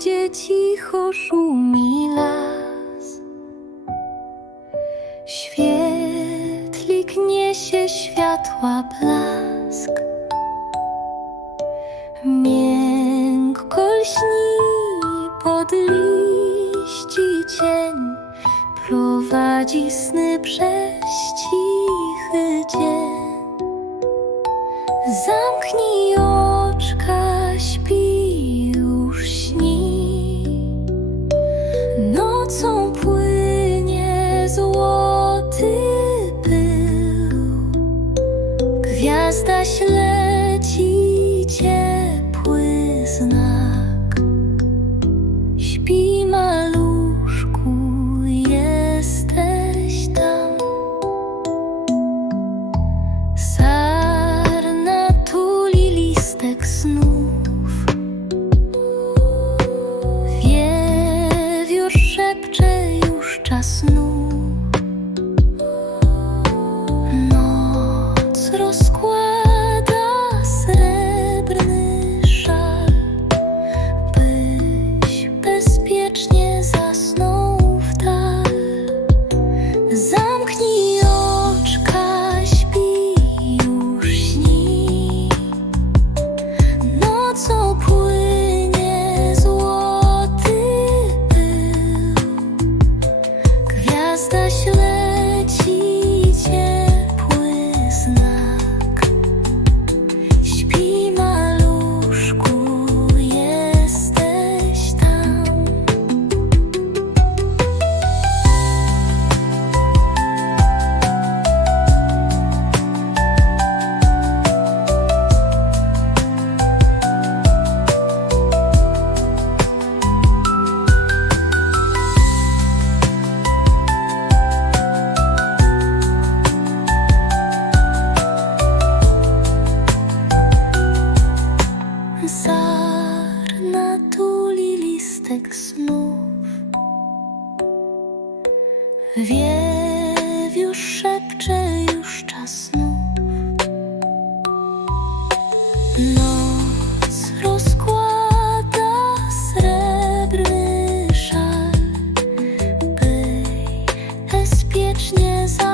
gdzie cicho szumi las. Świetlik niesie światła blask. Miękko lśni pod liści cień, prowadzi sny przez cichy dzień. Zamknij Yaz taşlar cząstek snów. Wiew już szepcze, już czas snów. Noc rozkłada srebrny szal By bezpiecznie zabrać